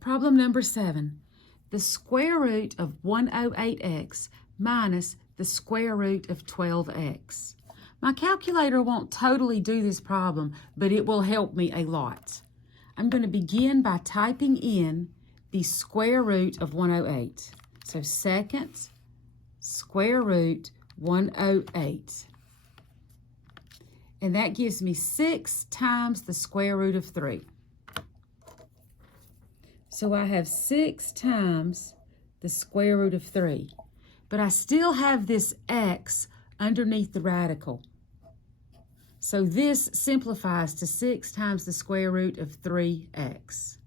Problem number 7. The square root of 108x minus the square root of 12x. My calculator won't totally do this problem, but it will help me a lot. I'm going to begin by typing in the square root of 108. So second square root 108. And that gives me 6 times the square root of 3. So I have 6 times the square root of 3. But I still have this x underneath the radical. So this simplifies to 6 times the square root of 3x.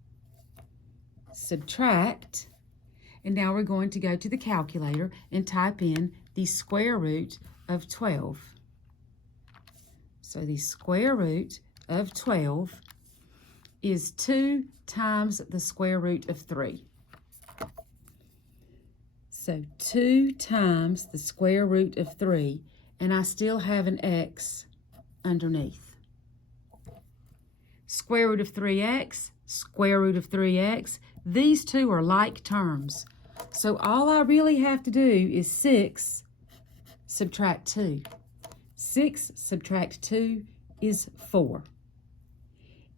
Subtract, and now we're going to go to the calculator and type in the square root of 12. So the square root of 12 is 2 times the square root of 3. So 2 times the square root of 3, and I still have an x underneath. Square root of 3x, square root of 3x, these two are like terms. So all I really have to do is 6 subtract 2. 6 subtract 2 is 4.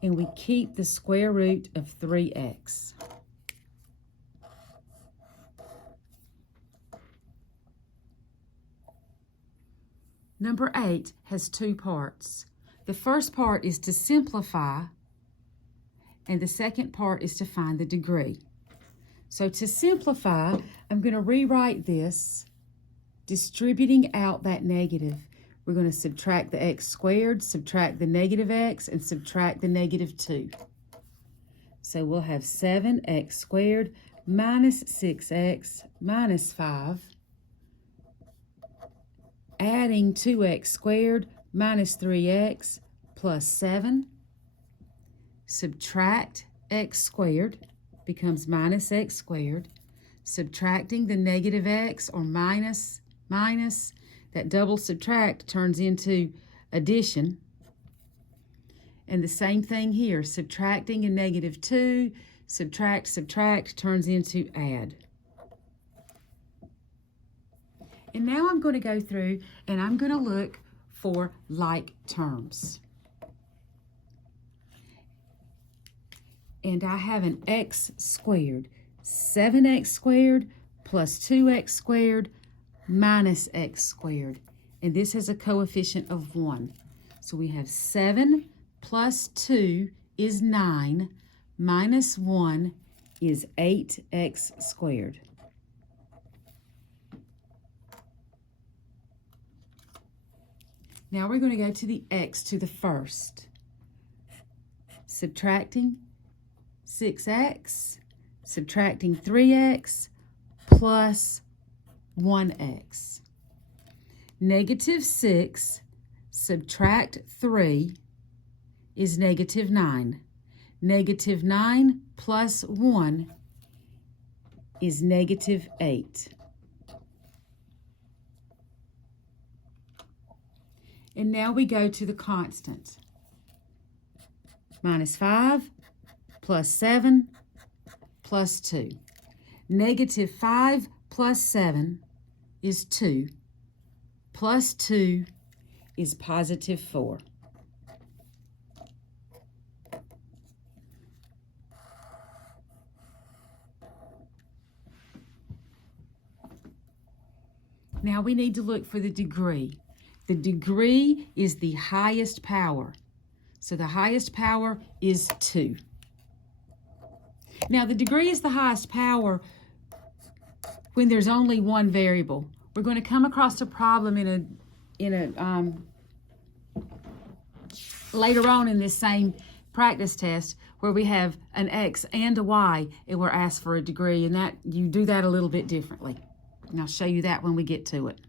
And we keep the square root of 3x. Number 8 has 2 parts. The first part is to simplify, and the second part is to find the degree. So to simplify, I'm going to rewrite this, distributing out that negative. We're going to subtract the x squared, subtract the negative x, and subtract the negative 2. So we'll have 7x squared minus 6x minus 5, adding 2x squared minus 3x plus 7, subtract x squared, becomes minus x squared, subtracting the negative x or minus, that double subtract turns into addition. And the same thing here, subtracting a negative 2, subtract turns into add. And now I'm going to go through and I'm going to look for like terms. And I have an x squared, 7x squared plus 2x squared minus x squared. And this has a coefficient of 1. So we have 7 plus 2 is 9, minus 1 is 8x squared. Now we're going to go to the x to the first. Subtracting 6x, subtracting 3x, plus 1x. Negative 6, subtract 3 is negative 9. Negative 9 plus 1 is negative 8. And now we go to the constant. Minus 5 plus 7 plus 2. Negative 5 plus 7 is 2. Plus 2 is positive 4. Now we need to look for the degree. The degree is the highest power. So the highest power is 2. Now the degree is the highest power when there's only one variable. We're going to come across a problem later on in this same practice test where we have an x and a y and we're asked for a degree, and that you do that a little bit differently. And I'll show you that when we get to it.